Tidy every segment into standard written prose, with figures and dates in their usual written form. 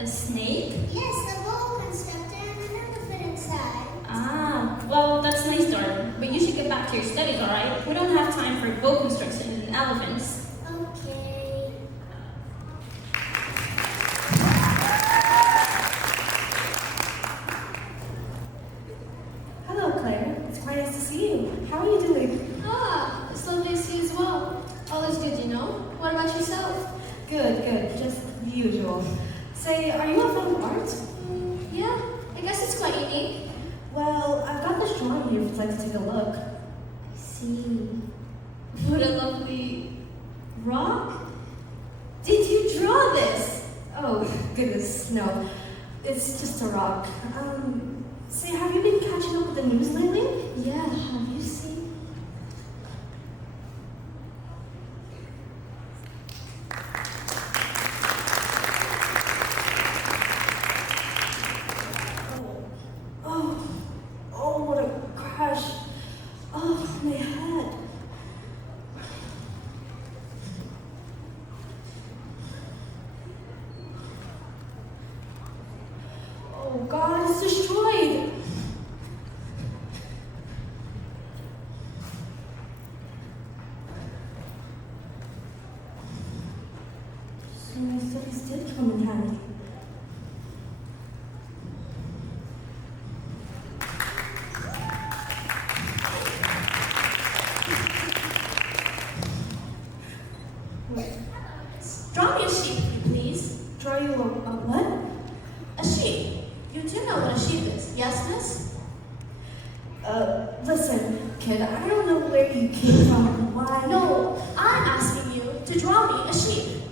A snake? Yes, a boa constrictor and an elephant inside. Ah, well, that's a nice story. But you should get back to your studies, alright? We don't have time for boa constrictions and elephants. Okay. Hello, Claire. It's quite nice to see you. How are you doing? Ah, it's lovely to see you as well. All is good, you know. What about yourself? Good, good. Just the usual. Say, are you a fan of art? Yeah, I guess it's quite unique. Well, I've got this drawing here if you'd like to take a look. I see. What a lovely rock. Did you draw this? Oh, goodness, no. It's just a rock. Say, have you been catching up with the news lately? Yeah, have you seen? Oh, what a crash. Oh, my head. Oh, God, it's destroyed. So my studies did come in handy. Draw me a sheep, if you please. Draw you a what? A sheep. You do know what a sheep is, yes, miss? Listen, kid, I don't know where you came from and why. No, I'm asking you to draw me a sheep.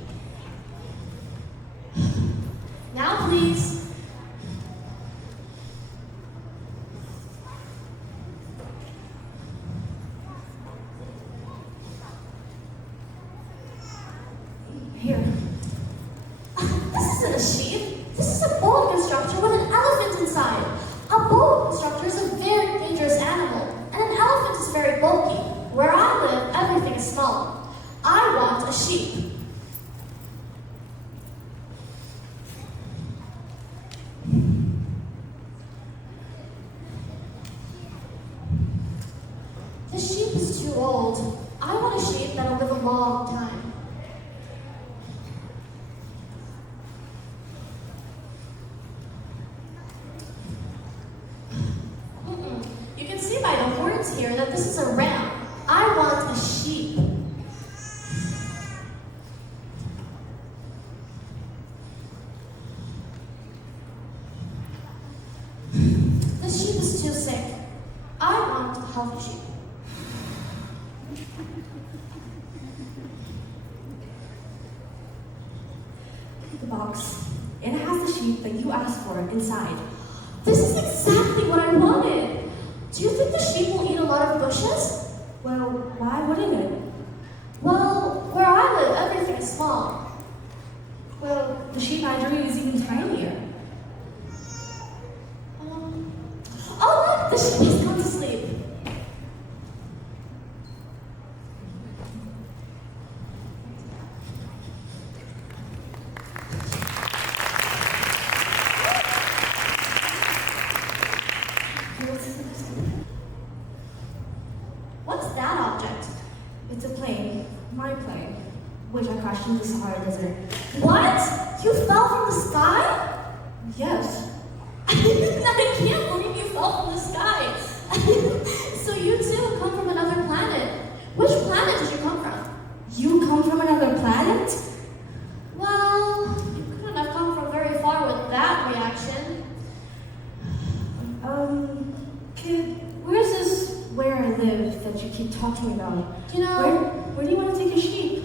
Now, please. Here. This isn't a sheep. This is a boa constrictor with an elephant inside. A boa constrictor is a very dangerous animal, and an elephant is very bulky. Where I live, everything is small. I want a sheep. The sheep is too old. I want a sheep that'll live a long time. You can see by the horns here that this is a ram. I want a sheep. This sheep is too sick. I want a healthy sheep. Look at the box. It has the sheep that you asked for inside. This is exactly what I wanted. Do you think the sheep will eat a lot of bushes? Well, why wouldn't it? Well, where I live, everything is small. Well, the sheep I drew is even tinier. Oh look, the sheepies come to sleep. What's that object? It's a plane. My plane. Which I crashed into the Sahara Desert. What? You fell from the sky? Yes. I can't believe you fell from the sky. So you too come from another planet. Which planet did you come from? You come from another planet? Well, you couldn't have come from very far with that reaction. Kid, where's this where I live that you keep talking about? You know, Where do you want to take your sheep?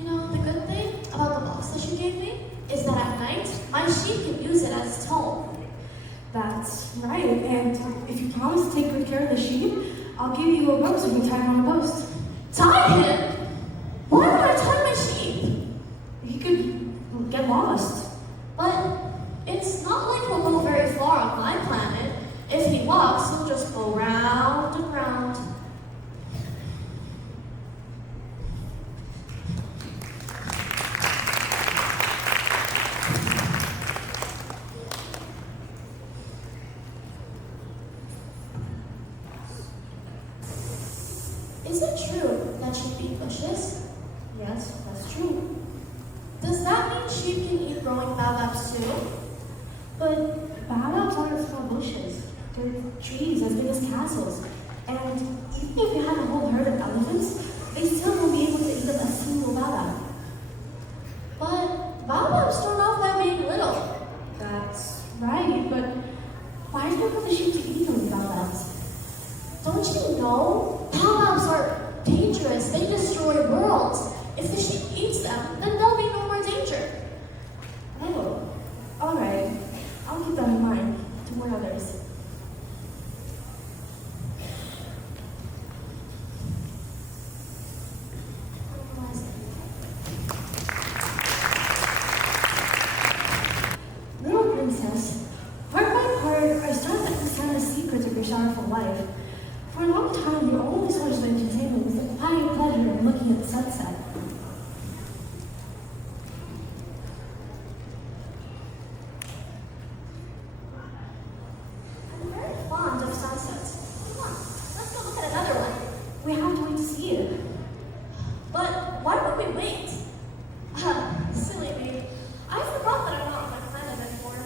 you know, the good thing about the box that you gave me is that at night, my sheep can use it as its home. That's right, and if you promise to take good care of the sheep, I'll give you a rope so you can tie him on a post. Tie him? Why would I tie my sheep? He could get lost. But it's not like he'll go very far on my planet. If he walks, he'll just go round and round. sheep can eat growing baobabs too? But baobabs aren't small bushes. They're trees as big as castles. And even if you had a whole herd of elephants, they still won't be able to eat up a single baobab. But baobabs start off by being little. That's right, but why is there for the sheep to eat those baobabs? Don't you know? Baobabs are dangerous. They destroy worlds. If the sheep eats them, then there'll be no more danger. Oh, all right. I'll keep that in mind to warn others. Little princess, part by part, I started to understand the secrets of your sorrowful life. For a long time, your only source of entertainment was the quiet pleasure of looking at the sunset. I'm very fond of sunsets. Come on, let's go look at another one. We have to wait to see it. But why would we wait? Silly me. I forgot that I'm not on my planet anymore.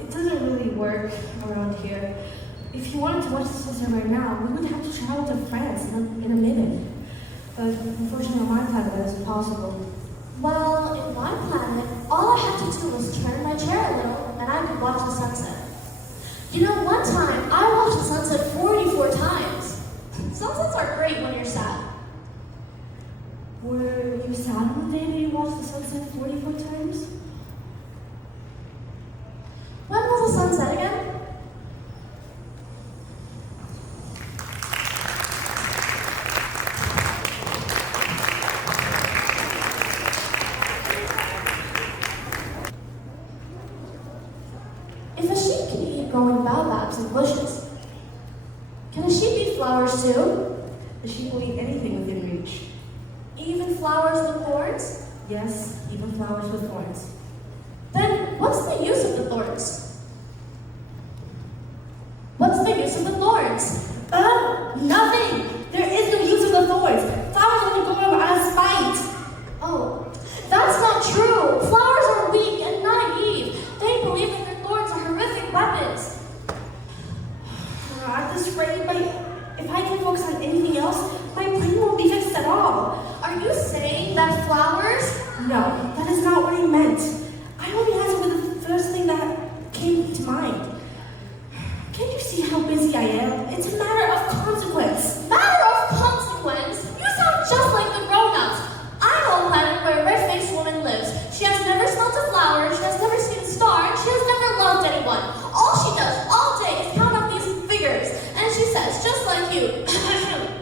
It doesn't really work around here. If you wanted to watch the sunset right now, we would have to travel to France in a minute. But unfortunately, on my planet, that isn't possible. Well, in my planet, all I had to do was turn my chair a little, and I could watch the sunset. You know, one time, I watched the sunset 44 times. Sunsets are great when you're sad. Were you sad on the day that you watched the sunset 44 times? When was the sunset again? If a sheep can eat growing baobabs and bushes, can a sheep eat flowers too? The sheep will eat anything within reach. Even flowers with thorns? Yes, even flowers with thorns. Then what's the use of the thorns? What's the use of the thorns? Nothing! There is no use of the thorns. Flowers only grow out of spite. Oh, that's not true. Flowers are weak and naive. They believe that their thorns are horrific weapons. At this rate, if I can focus on anything else, my brain won't be fixed at all. Are you saying that flowers? No, that is not what I meant. I only answered with the first thing that came to mind. Can't you see how busy I am? It's a matter of consequence. Matter of consequence? You sound just like the grown-ups. I know a planet where a red-faced woman lives. She has never smelled a flower, she has never seen a star, and she has never loved anyone. All she does all day is count up these figures, and she says, just like you,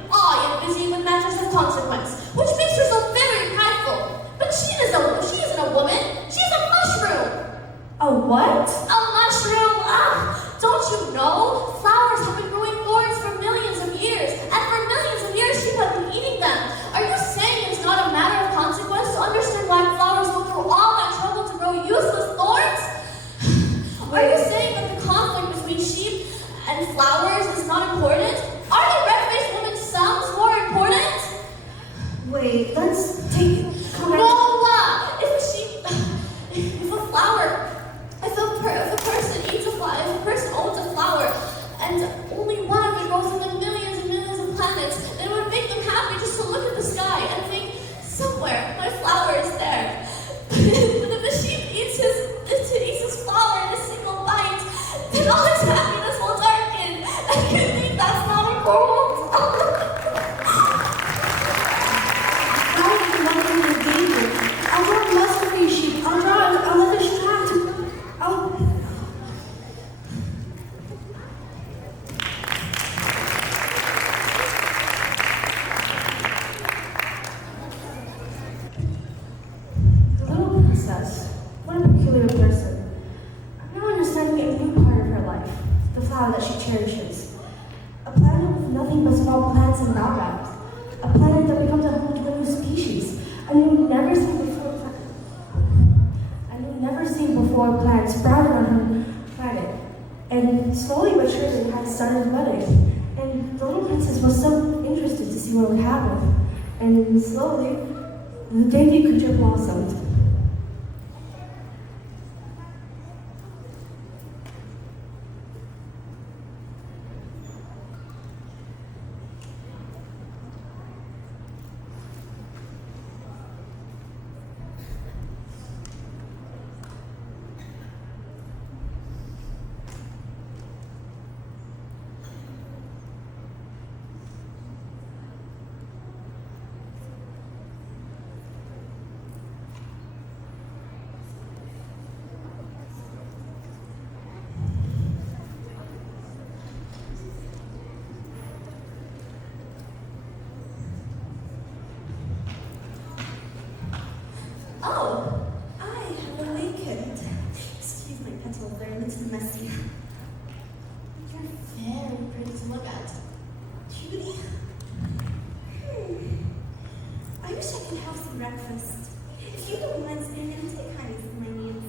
I am busy with matters of consequence, which makes her so very prideful. But she isn't a woman, she's a mushroom. A what? A mushroom? Don't you know? Flowers have been growing thorns for millions of years, and for millions of years sheep have been eating them. Are you saying it's not a matter of consequence to understand why flowers go through all that trouble to grow useless thorns? Are you saying that the conflict between sheep and flowers is not important? Are the red-faced woman's songs more important? Wait, let's take... No! If a flower, if a person eats a flower, if a person owns a flower, and only one of it grows in the millions and millions of planets, then it would make them happy just to look at the sky and think, somewhere my flower is there. But if a sheep eats his flower in a single bite, then all his happiness will darken. And you think that's not important? I'll draw a muscle for you, sheep. I'll let the sheep have to. The little princess. What a peculiar person. I'm now understanding a new part of her life. The flower that she cherishes. A planet with nothing but small plants and baobabs. A planet that becomes a home to a new species. A new never seen before plant sprouted on her planet. And slowly but surely it had started budding. And the little princess was so interested to see what would happen. And slowly, The dainty creature blossomed. Oh, I have awakened. Excuse my petals, they're a little messy. You're very pretty to look at. Cutie? I wish I could have some breakfast. If you don't mind staying and take Honey for my needs.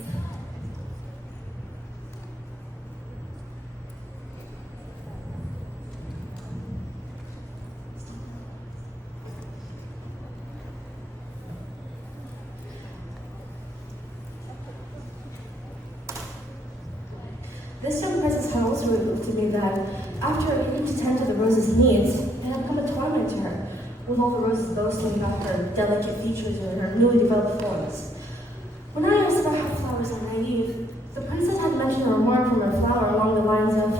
This young princess had also revealed to me that after agreeing to tend to the rose's needs, it had become a torment to her, with all the roses boasting about her delicate features and her newly developed forms. When I asked about how flowers are naive, the princess had mentioned a remark from her flower along the lines of,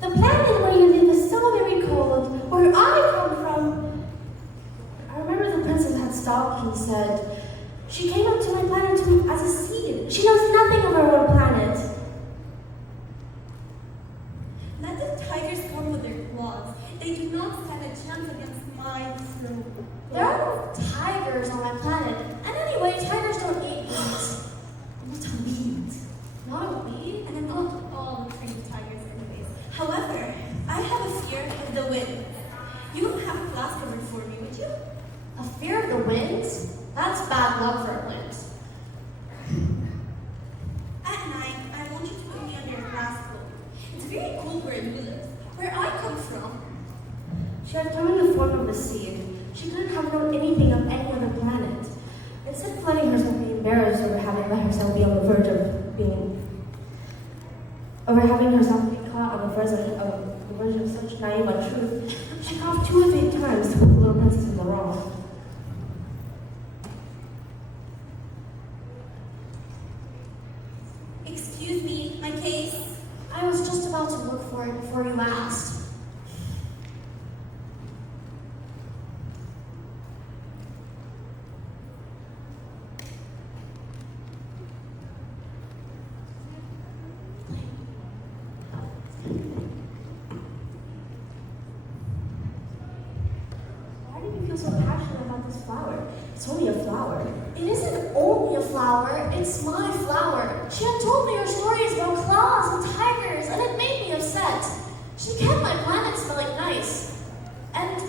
"The planet where you live is so very cold, where I come from." I remember the princess had stopped and said, "She came up to my planet as a seed. She knows nothing of her own planet." Let the tigers come with their claws. They do not stand a chance against my fruit. There are no tigers on my planet. And anyway, tigers don't eat weeds. Not a weed. Not a weed? And I'm not all trained tigers anyways. However, I have a fear of the wind. You don't have a glass cover for me, would you? A fear of the winds? That's bad luck for a wind. At night, I want you to put me under a glass cloak. It's very cold where you live. Where I come from. She had come in the form of a seed. She couldn't have known anything of any other planet. Instead of letting herself be embarrassed over having let herself be on the verge of being, over having herself be caught on the verge of such naive untruth, she coughed 2 of 8 times to put the little princess in the wrong. Excuse me, my case. I was just about to look for it before you asked. Why do you feel so passionate about this flower? It's only a flower. It isn't only a flower, it's my flower. She had told me her stories about claws and tigers, and it made me upset. She kept my planet smelling nice. And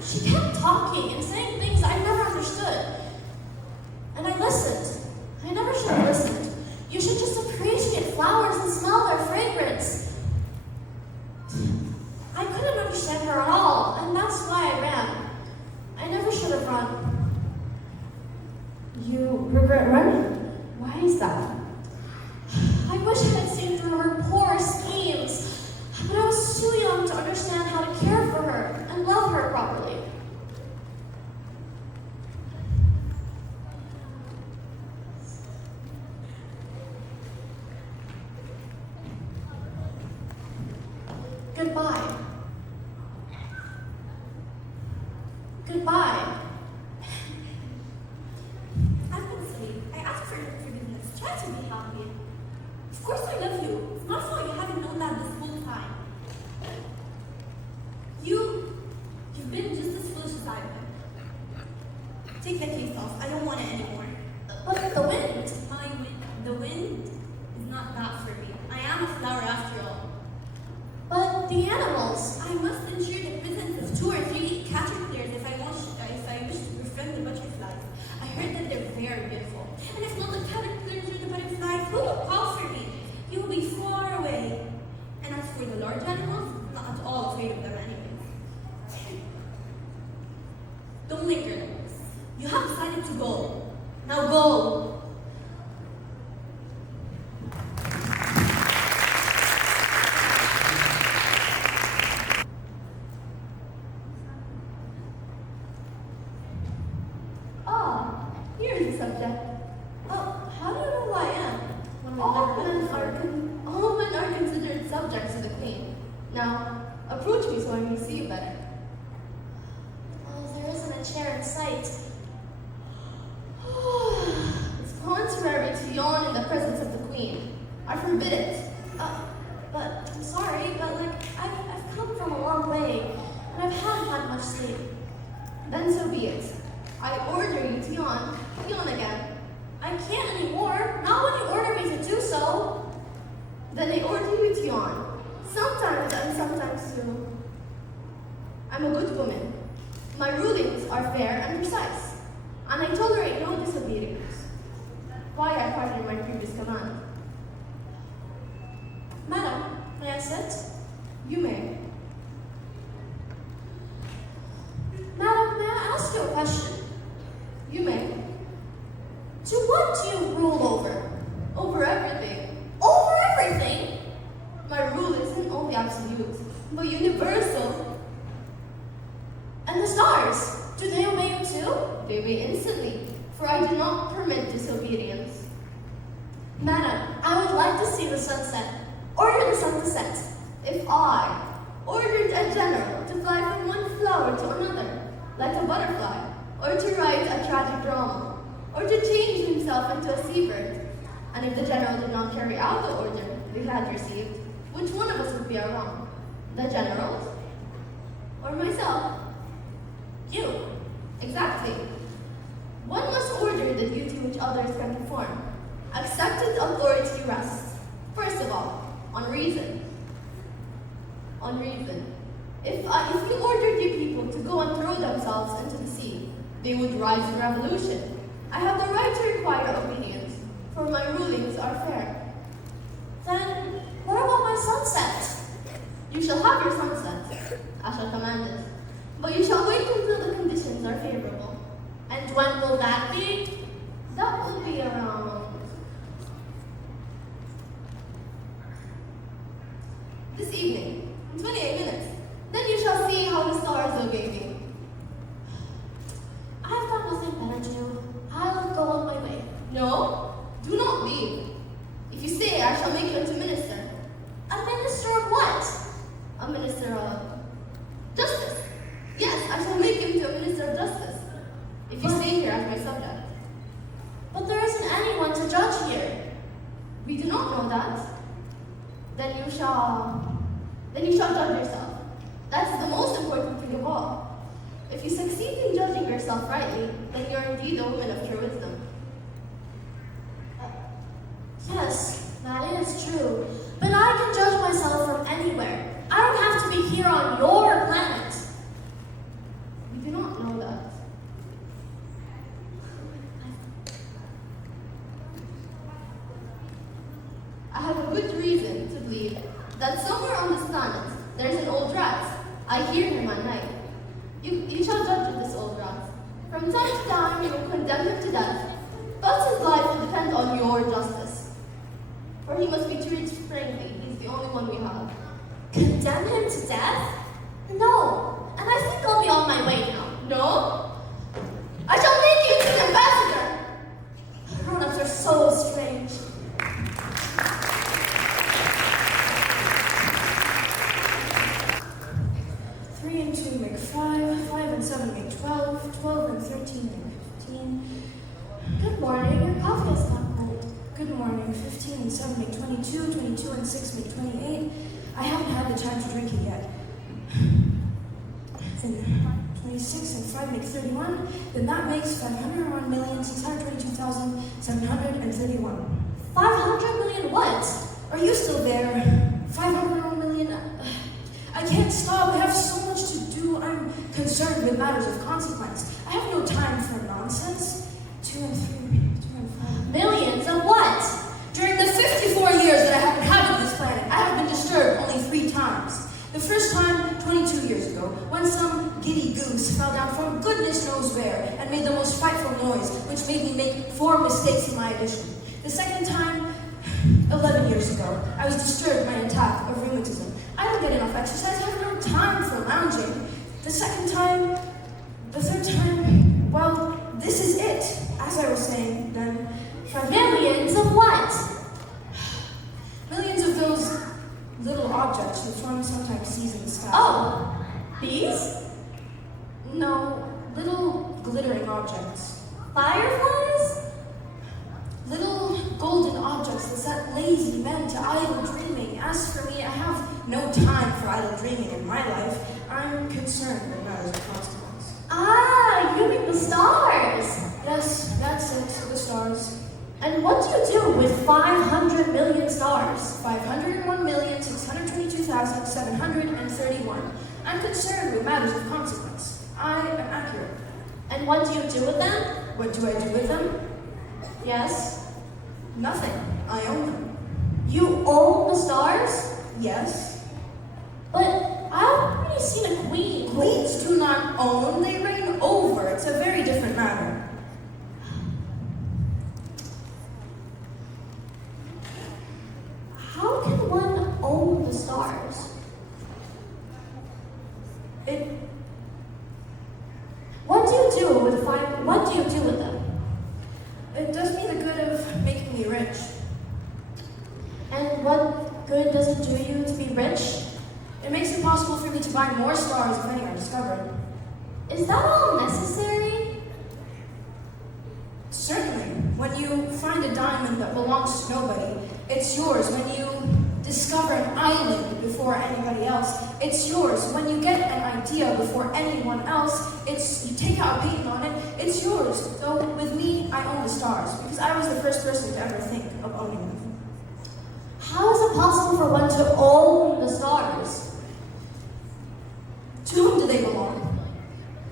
she kept talking and saying things I never understood. And I listened. I never should have listened. You should just appreciate flowers and smell their fragrance. I couldn't understand her at all, and that's why I ran. I never should have run. You regret running? Why is that? I wish I had seen through her poor schemes, but I was too young to understand how to care for her and love her properly. Goodbye. Goodbye. I've been asleep. I asked for your forgiveness. Try to be happy. Of course I love you. It's not fault you haven't known that this whole time. You've been just as foolish as I've been. Take that case off. I don't want it anymore. But the wind. My wind. The wind is not that for me. I am a flower after all. But the animals. I must ensure the presence of 2 or 3 caterpillars if I wish to befriend the butterflies. I heard that they're very beautiful. And if not the caterpillars or the butterflies, who will call for me? You will be far away. And as for the large animals, not at all afraid of them anyways. Don't linger, Rawas. You have decided to go. Now go. Here is the subject. Oh, how do you know who I am? All men are considered subjects to the queen. Now, approach me so I may see you better. Oh, there isn't a chair in sight. It's contrary to yawn in the presence of the queen. I forbid it. But I'm sorry, but I've come from a long way, and I haven't had much sleep. Then so be it. I order you to yawn. Yawn again. I can't anymore, not when you order me to do so. Then I order you to yawn. Sometimes and sometimes too. I'm a good woman. My rulings are fair and precise, and I tolerate no disobedience. Why I pardon my previous command. Madam, may I sit? You may. Madam, may I ask you a question? You may. To what do you rule over? Over everything. Over everything? My rule isn't only absolute, but universal. And the stars, do they obey you too? They obey instantly, for I do not permit disobedience. Madam, I would like to see the sunset. Order the sun to set. If I ordered a general to fly from one flower to another, like a butterfly, or to write a tragic drama, or to change himself into a seabird, and if the general did not carry out the order we had received, which one of us would be wrong? The general? Or myself? You. Exactly. One must order the duty which others can perform. Accepted authority rests, first of all, on reason. On reason. If you ordered your people to go and throw themselves into the sea, they would rise in revolution. I have the right to require obedience, for my rulings are fair. Then, what about my sunset? You shall have your sunset, I shall command it, but you shall wait until the conditions are favorable. And when will that be? That will be around this evening, in 28 minutes. Then you shall see how the stars obey me. I've got nothing better to do. I'll go on my way. No, do not leave. If you stay, I shall make you into minister. A minister of what? A minister of justice. Yes, I shall make you into a minister of justice. If you stay here as my subject. But there isn't anyone to judge here. We do not know that. Then you shall judge yourself. That's the most important thing of all. If you succeed in judging yourself rightly, then you are indeed a woman of true wisdom. Yes, that is true. But I can judge myself from anywhere. I don't have to be here on your planet. We do not know that. I have a good reason to believe that somewhere on this planet there is an old rat. I hear him at night. You shall judge with this old rat. From time to time you will condemn him to death, but his life will depend on your justice. For he must be treated frankly. He's the only one we have. Condemn him to death? No. And I think I'll be on my way now. No? I shall make you into an ambassador! Grown-ups are so strange. 3 and 2 make 5, 5 and 7 make 12, 12 and 13 make 15. Good morning, your coffee is not cold. Good morning, 15 and 7 make 22, 22 and 6 make 28. I haven't had the time to drink it yet. Then 26 and 5 make 31, then that makes 501,622,731. 500 million what? Are you still there? 500 million? I can't stop. I have so much to do. I'm concerned with matters of consequence. I have no time for nonsense. 2 and 3, 2 and 5. Millions of what? During the 54 years that I have inhabited this planet, I have been disturbed only 3 times. The first time, 22 years ago, when some giddy goose fell down from goodness knows where and made the most frightful noise, which made me make 4 mistakes in my addition. The second time, 11 years ago, I was disturbed by an attack of rheumatism. I don't get enough exercise, I have no time for lounging. The third time, well, this is it. As I was saying, then, 5 Millions of what? millions of those little objects that one sometimes sees in the sky. Oh, bees? No, little glittering objects. Fireflies? Little golden objects that set lazy men to idle dreaming. As for me, I have no time for idle dreaming in my life. I'm concerned with matters of consequence. Ah, you mean the stars. Yes, that's it, the stars. And what do you do with 500 million stars? 501,622,731. I'm concerned with matters of consequence. I am accurate. And what do you do with them? What do I do with them? Yes. Nothing. I own them. You own the stars? Yes. But I've already seen a queen. Queens do not own, they reign over. It's a very different matter. How can one own the stars? What do you do with them? It does me the good of making me rich. And what good does it do you to be rich? It makes it possible for me to buy more stars if any are discovered. Is that all necessary? Certainly. When you find a diamond that belongs to nobody, it's yours. When you discover an island before anybody else, it's yours. When you get an idea before anyone else, you take out a patent on it, it's yours. So with me, I own the stars, because I was the first person to ever think of owning them. How is it possible for one to own the stars? To whom do they belong?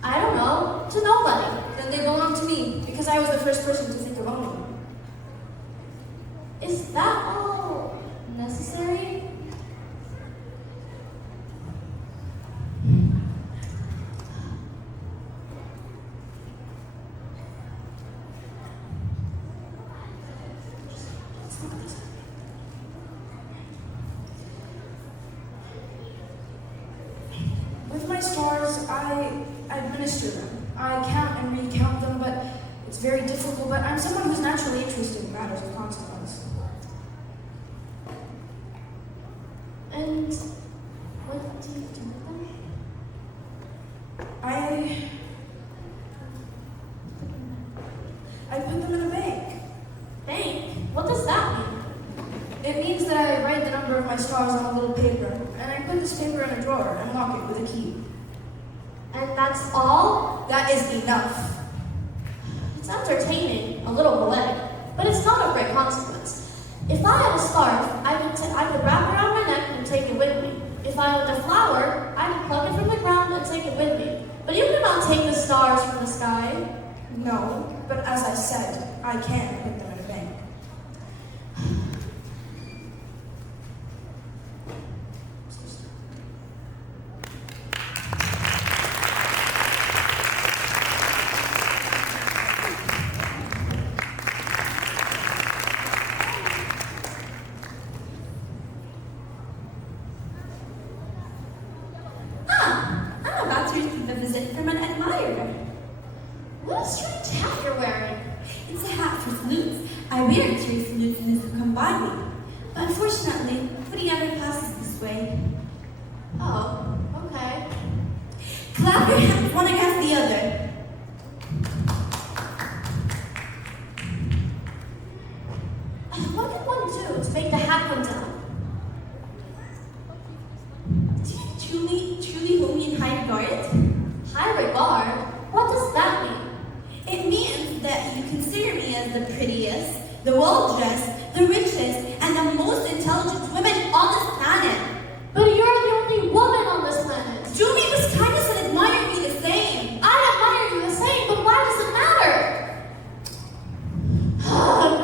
I don't know. To nobody. Then they belong to me, because I was the first person to think of owning them. Is that all necessary? With my stars, I administer them. I count and recount them, but it's very difficult. But I'm someone who's naturally interested in matters of consequence. And what do you do with them? I put them in a bank. Bank? What does that mean? It means that I write the number of my stars on a little paper, and I put this paper in a drawer and lock it with a key. And that's all? That is enough. It's entertaining, a little poetic, but it's not of great consequence. If I had a scarf, I could wrap around my neck and take it with me. If I owned a flower, I could pluck it from the ground and take it with me. But you cannot take the stars from the sky. No, but as I said, I can put them in a bank. I'm about to receive a visit from an admirer. What a strange hat you're wearing. It's a hat for flutes. I wear it to read flutes and this will come by me. But unfortunately, putting other classes this way. Oh, okay. Clap your hands one against the other. What can one do to make the hat come down? Do you truly hold me in high regard? High regard? What does that mean? It means that you consider me as the prettiest, the well-dressed, the richest, and the most intelligent woman on this planet. But you're the only woman on this planet. Do me this kindness and admire me the same. I admire you the same, but why does it matter?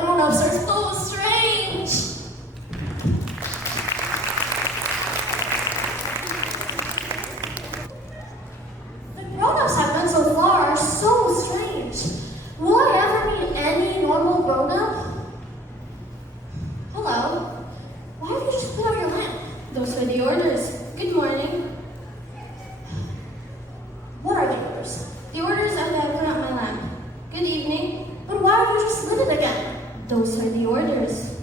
Grown-ups are so strange. The grown-ups I've met so far are so strange. What it again. Those are the orders.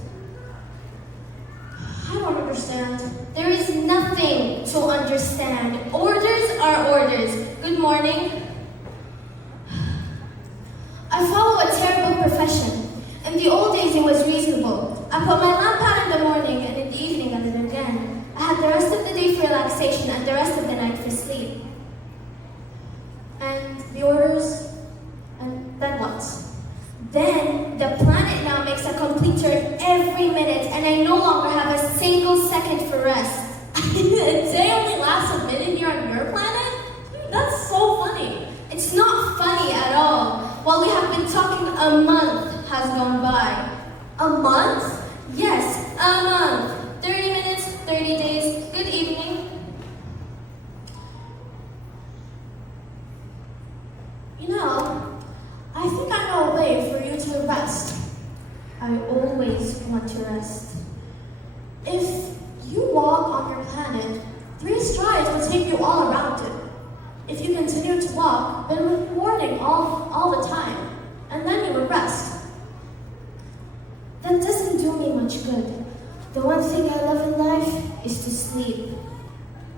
I don't understand. There is nothing to understand. Orders are orders. Good morning. I follow a terrible profession. In the old days, it was reasonable. I put my lamp out in the morning, and in the evening I did it again. I had the rest of the day for relaxation and the rest of the night for sleep. And the orders, and then what? Then the planet now makes a complete turn every minute, and I no longer have a single second for rest. A day only lasts a minute here on your planet? That's so funny. It's not funny at all. While we have been talking, a month has gone by. A month? Yes, a month. 30 minutes, 30 days. Good evening. You know, I think I know a way for you to rest. I always want to rest. If you walk on your planet, 3 strides will take you all around it. If you continue to walk, then rewarding all the time, and then you will rest. That doesn't do me much good. The one thing I love in life is to sleep.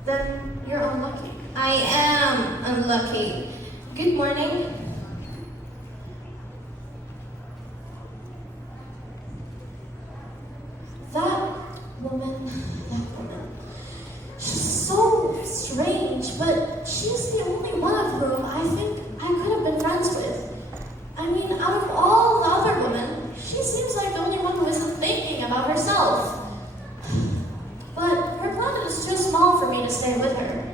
Then you're unlucky. I am unlucky. Good morning. That woman, she's so strange, but she's the only one of whom I think I could have been friends with. I mean, out of all the other women, she seems like the only one who isn't thinking about herself. But her planet is too small for me to stay with her.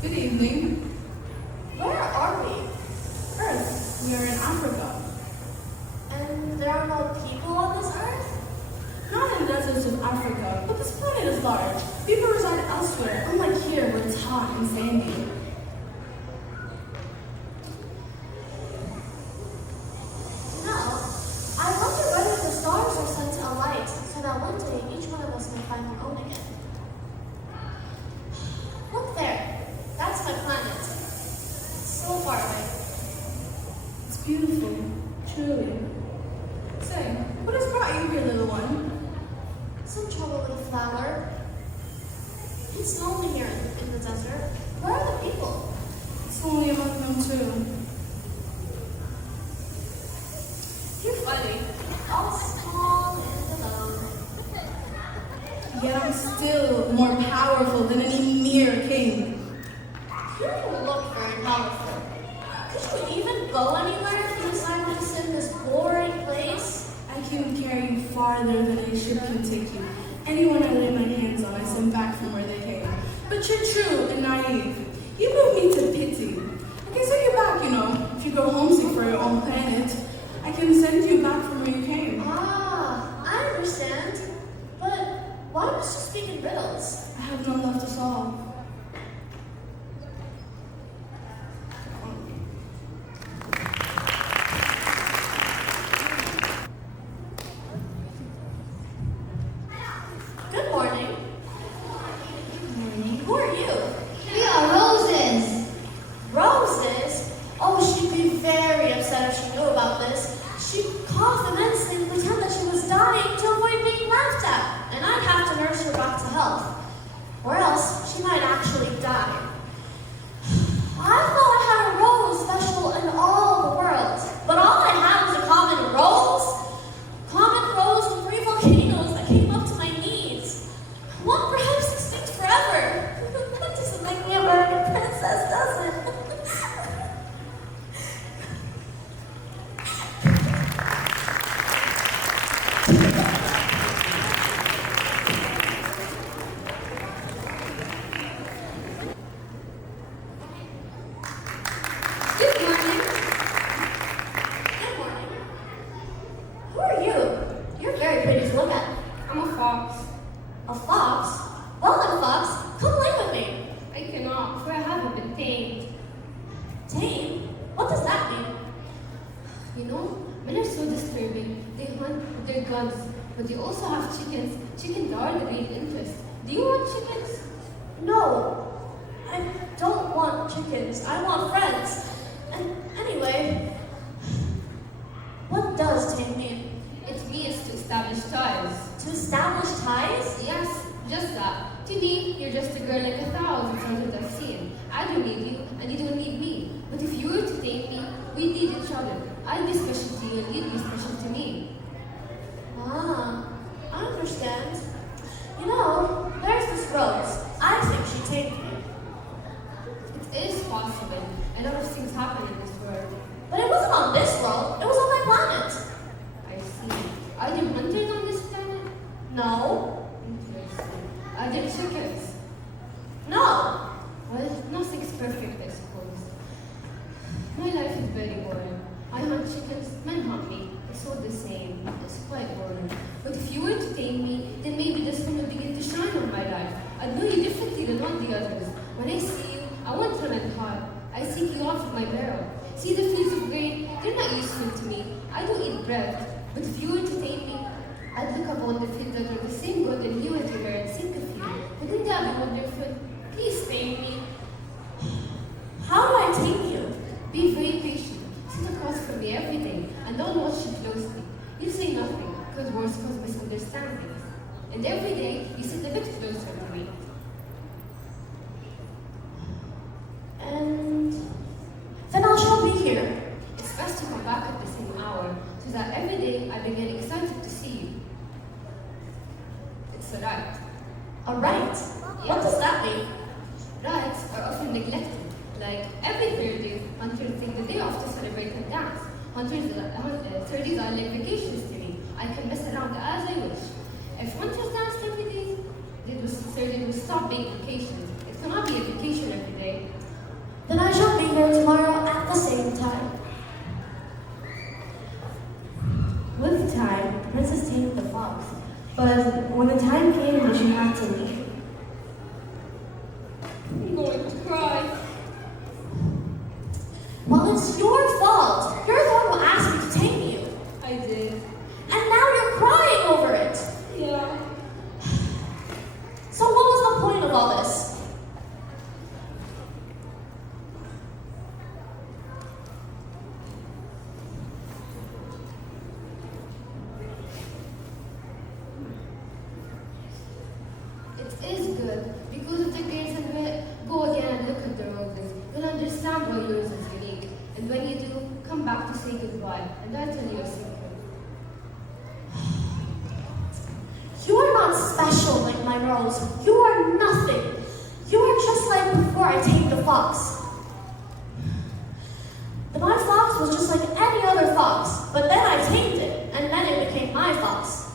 Good evening. Where are we? Earth, we are in Africa. And there are no people on this earth? Not in the deserts of Africa, but this planet is large. People reside elsewhere, unlike here where it's hot and sandy. No. I wonder whether the stars are sent to alight so that one day each one of us may find our own again. Look there. That's my planet. It's so far away. It's beautiful, truly. Say, what has brought you here, little one? Some trouble with a flower. It's lonely here in the desert. Where are the people? It's only among them too. You're funny. All small and alone. Yet I'm still more powerful than any mere king. You don't look very powerful. Could you even go anywhere if you decided to sit in this boring place? I can carry you farther than a ship can take you. Anyone I lay my hands on, I send back from where they came. But you're true and naive. You move me to pity. I can send you back, you know, if you go homesick for your own planet. I can send you back from where you came. Ah, I understand. But why must you speak in riddles? I have none left to solve. Good morning. Who are you? We are roses. Roses? Oh, she'd be very upset if she knew about this. She'd cough immensely and pretend that she was dying to avoid being laughed at. And I'd have to nurse her back to health. Or else she might actually die. I thought I had a rose special in all the world. But all I had was a common rose. Common rose with 3 volcanoes that came up to my knees. One perhaps extinct forever. That doesn't make me a very good princess, does it? Good morning. Good morning. Who are you? You're very pretty to look at. I'm a fox. A fox? What Well then, Fox, come lay with me. I cannot, for I haven't been tamed. Tame? What does that mean? You know, men are so disturbing. They hunt with their guns, but they also have chickens. Chickens are the real interest. Do you want chickens? No, I don't want chickens. I want friends. And anyway, what does tame mean? It means to establish ties. To establish ties? Yes, just that. To me, you're just a girl like 1,000 others I've seen. I don't need you, and you don't need me. But if you were to take me, we'd need each other. I'd be special to you, and you'd be special to me. Ah, I understand. You know, there's this Rose. I think she tamed me. It is possible. A lot of things happen in this world. But it wasn't on this world. It was on my planet. I see. Are there hunters on this planet? No. Interesting. Are there chickens? No. Well, nothing's perfect, I suppose. My life is very boring. I hunt chickens, men hunt me. It's all the same. It's quite boring. But if you were to tame me, then maybe the sun would begin to shine on my life. I'd know you differently than all the others. When I see you, I won't run and hide. I seek you out with my barrel. See the fields of grain? They're not useful to me. I don't eat bread. But if you were to tame me, I'd look upon the fields that are the same golden hue as you were and think of you. Wouldn't that be wonderful? Please tame me. How do I tame you? Be very patient. Sit across from me every day and don't watch you closely. You say nothing, because words cause misunderstandings. And every day, you sit a bit closer to me. And then I shall be here. It's best to come back at the same hour, so that every day I begin excited to see you. It's a right. A right? What does that mean? Rights are often neglected. Like every Thursday, hunters take the day off to celebrate and dance. Thursdays are like vacations to me. I can mess around as I wish. If hunters danced every day, Thursday would stop being vacations. It cannot be a vacation every day. Then I shall be here tomorrow at the same time. With time, the princess tamed the fox, but when the time came when she had to leave, I'm going to cry. Well, it's your fault. You're the one who asked me to tame you. I did. And now you're crying over it. Yeah. So what was the point of all this? It is good, because if the gates and go again and look at the roses, you'll understand why yours is unique. And when you do, come back to say goodbye, and I'll tell you a secret. You are not special like my Rose. You are nothing. You are just like before I tamed the fox. My fox was just like any other fox, but then I tamed it, and then it became my fox.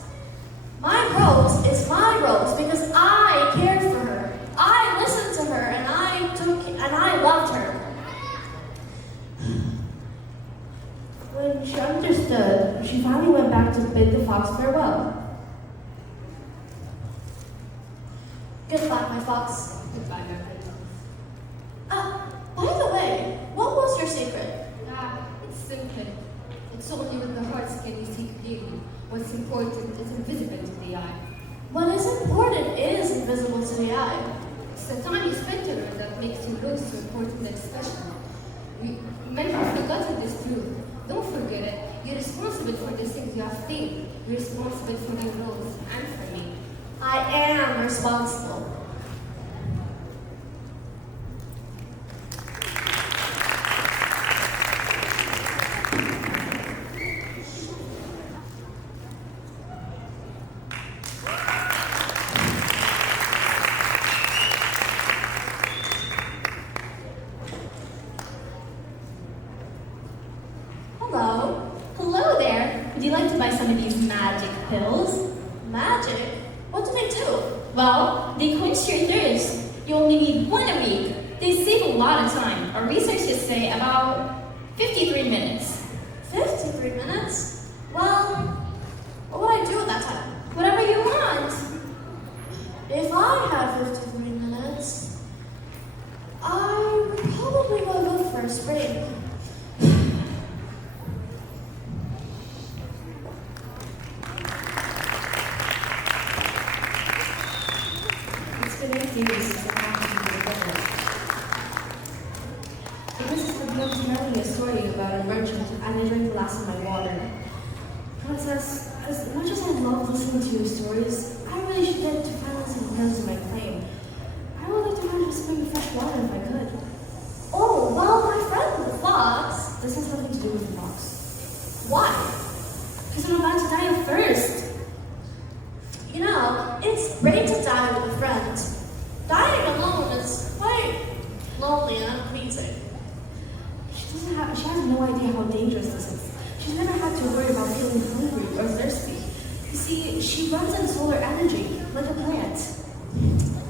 My Rose is my Rose because I cared for her. I listened to her, and I loved her. when she understood, she finally went back to bid the fox farewell. Goodbye, my fox. Goodbye, my princess. By the way, what was your secret? It's simple. It's only with the heart can you see clearly. What's important is invisible to the eye. What is important is invisible to the eye. It's the time you spend together that makes you look so important and special. Men have forgotten this truth. Don't forget it. You're responsible for the things you have failed. You're responsible for your roles and for me. I am responsible. Hello. Hello there. Would you like to buy some of these magic pills? Magic? What do they do? Well, they quench your thirst. You only need one a week. They save a lot of time. Our researchers say about 53 minutes. 53 minutes? Well, what would I do at that time? Whatever you want. If I I had 53 minutes, I would probably go look for a spring. It's been 8 years since I happened to be pregnant. So this is the beginning to tell me a story about a merchant and I drank the last of my water. Princess, as much as I love listening to your stories, I really should get to finally some terms of my claim. I would like to find a spring of fresh water if I could. Oh, well, my friend the fox. This has nothing to do with the fox. Why? Because I'm about to die of thirst. You know, it's great to die with a friend. Dying alone is quite lonely and unpleasing. She has no idea how dangerous this is. She's never had to worry about feeling hungry or thirsty. You see, she runs on solar energy, like a plant.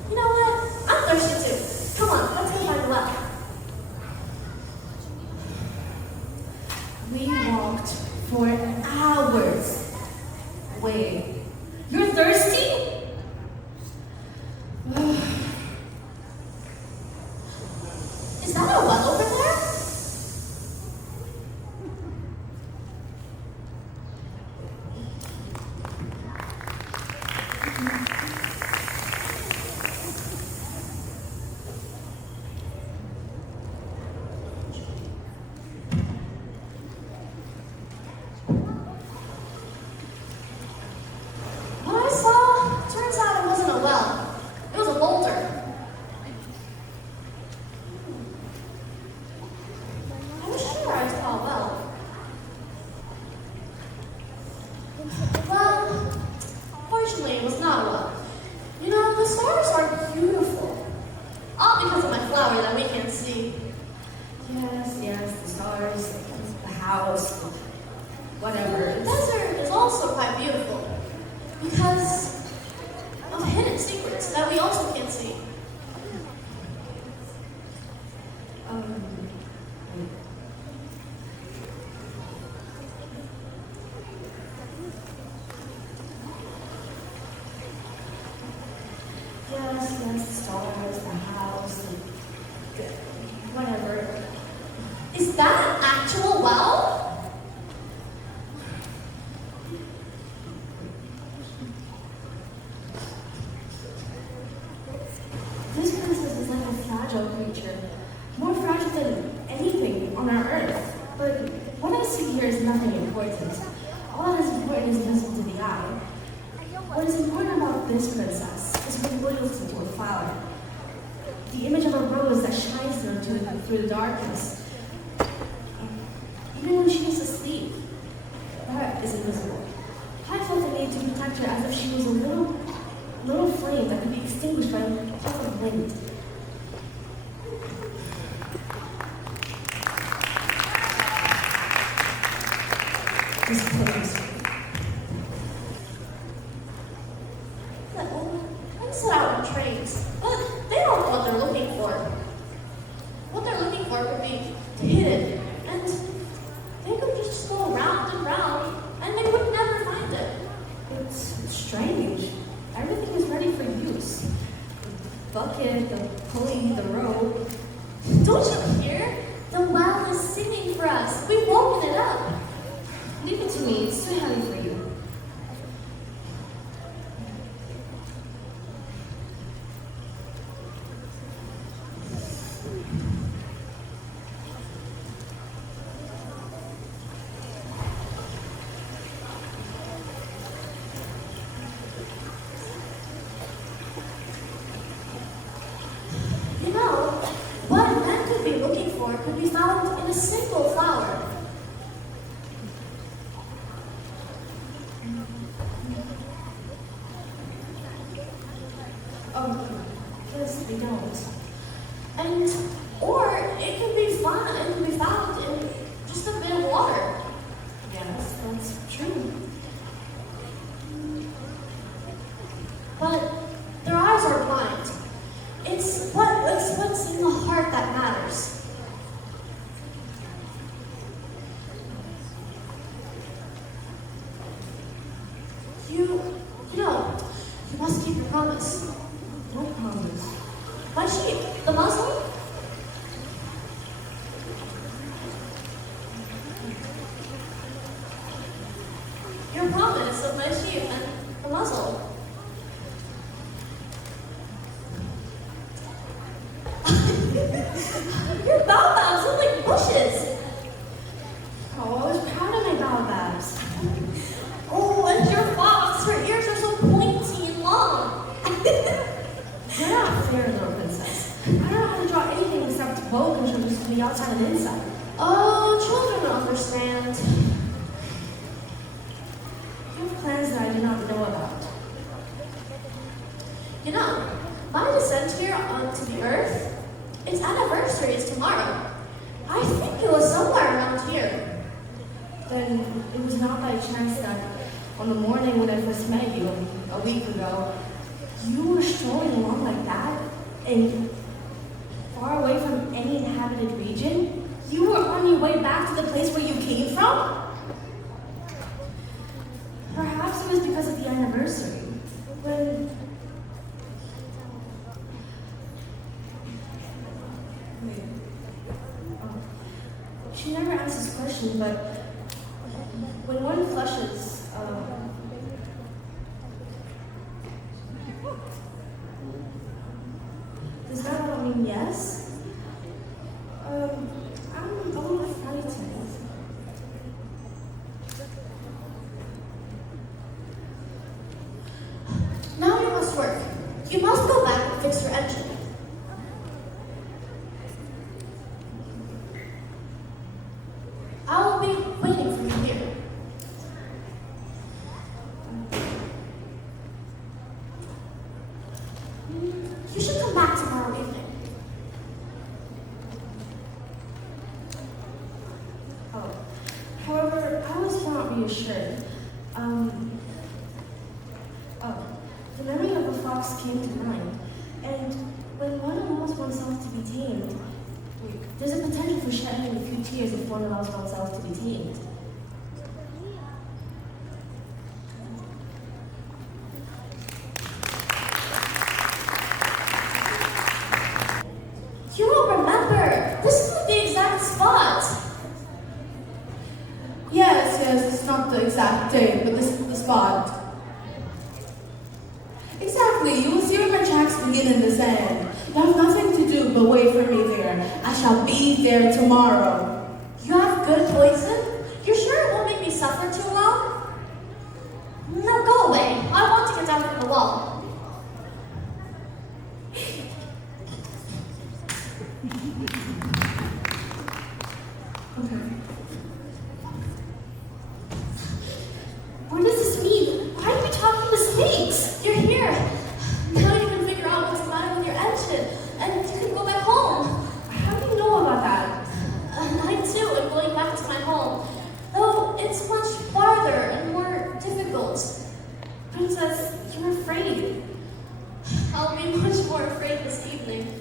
You know what? I'm thirsty too. Come on, let's go find a well. We walked for hours. Wait, you're thirsty? Is that a well over there? What I saw, turns out it wasn't a well. It was a boulder. I was sure I saw a well. Well, fortunately it was not a well. You know, the stars are beautiful. All because of my flower that we can't see. Yes, the stars, the house, whatever. The desert is also quite beautiful because of hidden secrets that we also can't see. Yes, the stars, the house, whatever. Is that an actual well? This princess is like a fragile creature, more fragile than anything on our earth. But what I see here is nothing important. All that is important is visible to the eye. What is important about this princess is her loyalty to her flower. The image of a rose that shines through the darkness. Even when she is asleep, that is invisible. I felt the need to protect her as if she was a little flame that could be extinguished by a puff of wind. This place. I'm set out on trains, but they don't know what they're looking for. What they're looking for could be hidden, and they could just go round and round, and they would never find it. It's strange. Everything is ready for use. The bucket, the pulley, the rope. Don't you hear? The well is singing for us. We've woken it up. Leave it to me. It's too heavy for you. You know, what a man could be looking for could be found in a single flower. Yes, we don't. And, or it could be found in just a bit of water. Yes, that's true. But their eyes are blind. It's what's in the heart that matters. You know, you must keep your promise. I promise. My sheep, the Muslim? Your promise of my sheep and the muzzle. Your baobabs look like bushes. Oh, I was proud of my baobabs. Oh, and your fox, her ears are so pointy and long. You're not fair, little princess. I don't know how to draw anything except bow controls from the outside and the inside. Oh, children don't understand. You have plans that I do not know about. You know, my descent here onto the earth, its anniversary is tomorrow. I think it was somewhere around here. Then it was not by chance that on the morning when I first met you, a week ago, you were strolling along like that, and far away from any inhabited region. You were on your way back to the place where you came from? Perhaps it was because of the anniversary. When... Wait. Oh. She never asked this question, but when one flushes, does that all mean yes? I'm a little frightened. Now you must work. You must go back and fix your engine. I'll be waiting for you here. You should come back tomorrow evening. Oh. However, I was not reassured. The memory of a fox came to mind, and when one allows oneself to be tamed, there's a potential for shedding a few tears if one allows oneself to be tamed. You will remember. This is the exact spot. Yes, it's not the exact date, but this is the spot. Exactly, you will see where my tracks begin in the sand. You have nothing to do but wait for me there. I shall be there tomorrow. You have good poison? You're sure it won't make me suffer too long? No, go away. I want to get down from the wall. What does this mean? Why are you talking to snakes? You're here. Now you can figure out what's the matter with your engine, and you can go back home. How do you know about that? I too am going back to my home, though it's much farther and more difficult. Princess, you're afraid. I'll be much more afraid this evening.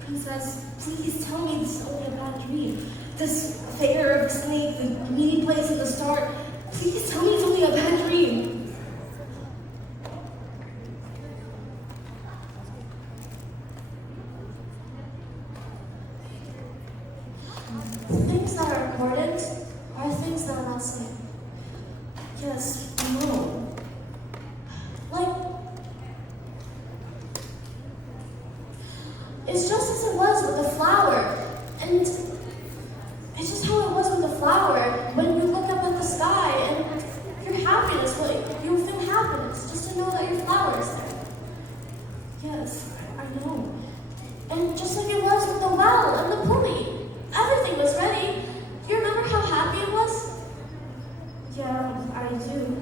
Princess, please tell me this is only a bad dream. This affair of the snake, the meeting place at the start. Please tell me it's only a bad dream. Things that are important are things that are not safe. Yes, no. Like, it's just as it was with the flower. And it's just how it was with the flower. When you look up at the sky and your happiness, you feel happiness just to know that your flower is there. Yes, I know. And just like it was with the well and the pulley. Everything was ready. You remember how happy it was? Yeah, I do.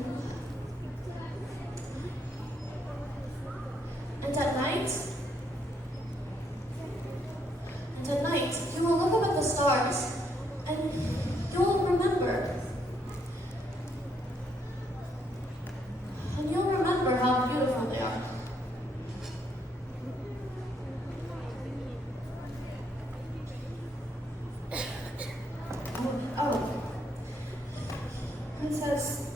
And at night, you will look up at the stars, and you'll remember. And you'll remember how beautiful they are. Oh. Princess,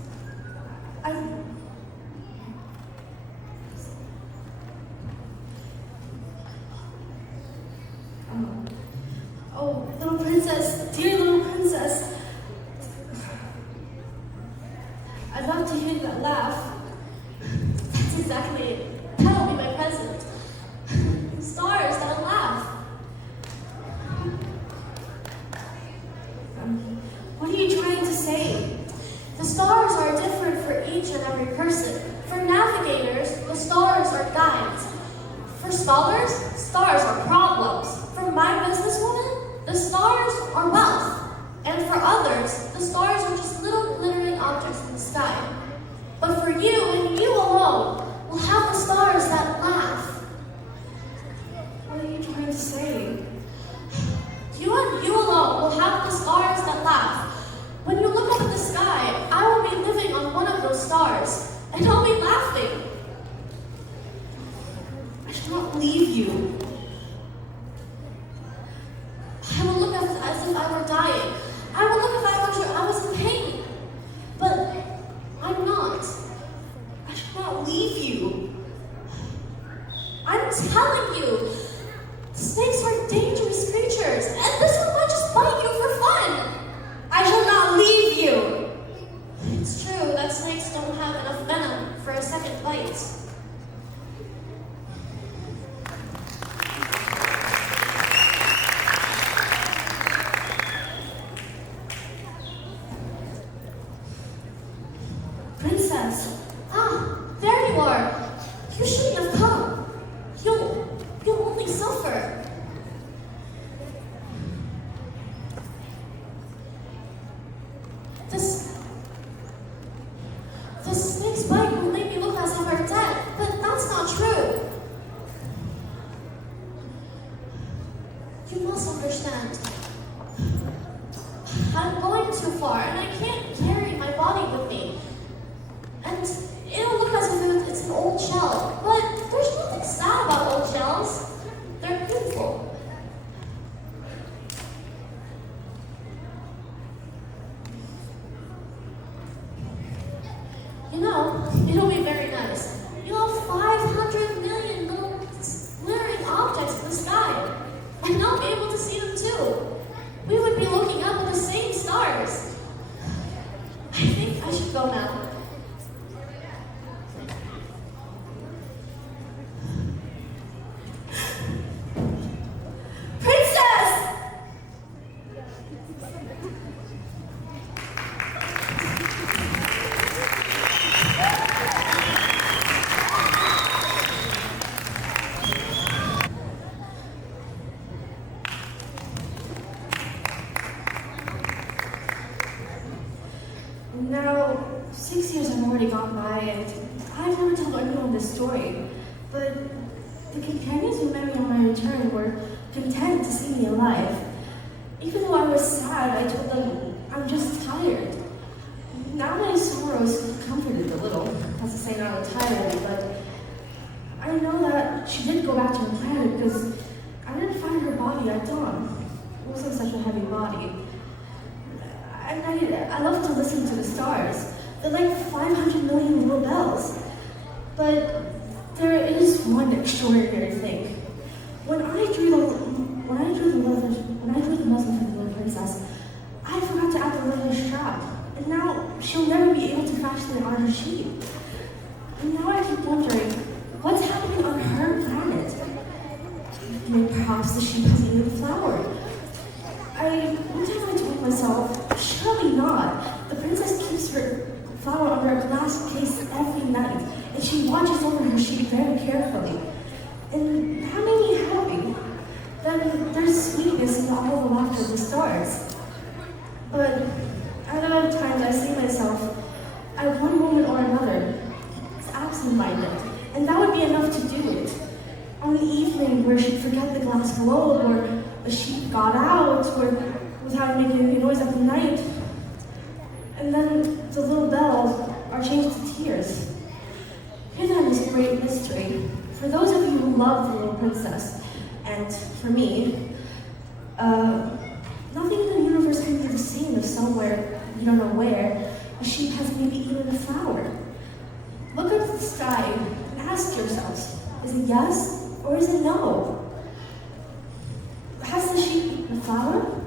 scholars, stars are problems. For my businesswoman, the stars are wealth. And for others, the stars are just little glittering objects in the sky. But for you and you alone, will have the stars that laugh. What are you trying to say? You and you alone will have the stars that laugh. When you look up at the sky, I will be living on one of those stars, and I'll be laughing. I shall not leave you. I will look as if I were dying. I will look if I was in pain. But I'm not. I shall not leave you. I'm telling you, snakes are dangerous creatures, and this one might just bite you for fun. I shall not leave you. It's true that snakes don't have enough venom for a second bite. Princess. Ah, there you are. You shouldn't have come. You'll only suffer. The snake's bite will make me look as if I'm dead, but that's not true. You must understand. I'm going too far, and I can't carry my body with me. And it'll look as if it's an old shell, but there's nothing sad about old shells. They're beautiful. You know, it'll be very nice. You'll have 500 million little glittering objects in the sky, and I'll be able to see them too. We would be looking up at the same stars. I think I should go now. Now, 6 years have already gone by, and I've never told anyone this story, but the companions who met me on my return were content to see me alive. Even though I was sad, I told them I'm just tired. Now my sorrow is comforted a little, as to say not entirely, but I know that she did go back to her planet because I didn't find her body at dawn. It wasn't such a heavy body. And I love to listen to the stars. They're like 500 million little bells. But there is one extraordinary thing. When I drew the muslin for the little princess, I forgot to add the little strap. And now she'll never be able to fashion it on her sheet. And now I keep wondering, what's happening on her planet? Maybe perhaps the sheep has eaten the flower. One time I told myself, surely not. The princess keeps her flower under a glass case every night, and she watches over her sheep very carefully. And that made me happy. Then there's sweetness in all the laughter of the stars. But at other times I see myself, at one moment or another, absent-minded, and that would be enough to do it. On the evening where she'd forget the glass globe, or the sheep got out, or without making any noise at the night. And then the little bells are changed to tears. Here then is a great mystery. For those of you who love the little princess, and for me, nothing in the universe can be the same if somewhere, you don't know where, a sheep has maybe eaten a flower. Look up at the sky and ask yourselves, is it yes or is it no? Has the sheep eaten the flower?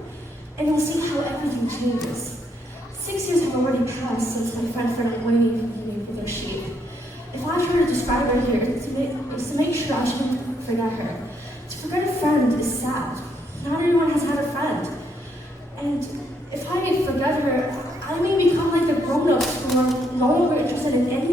And you'll see how everything changes. 6 years have already passed since my friend started waiting for me with her sheep. If I were to describe her here, it's to make sure I shouldn't forget her. To forget a friend is sad. Not everyone has had a friend. And if I forget her, I may become like the grown-ups who are no longer interested in any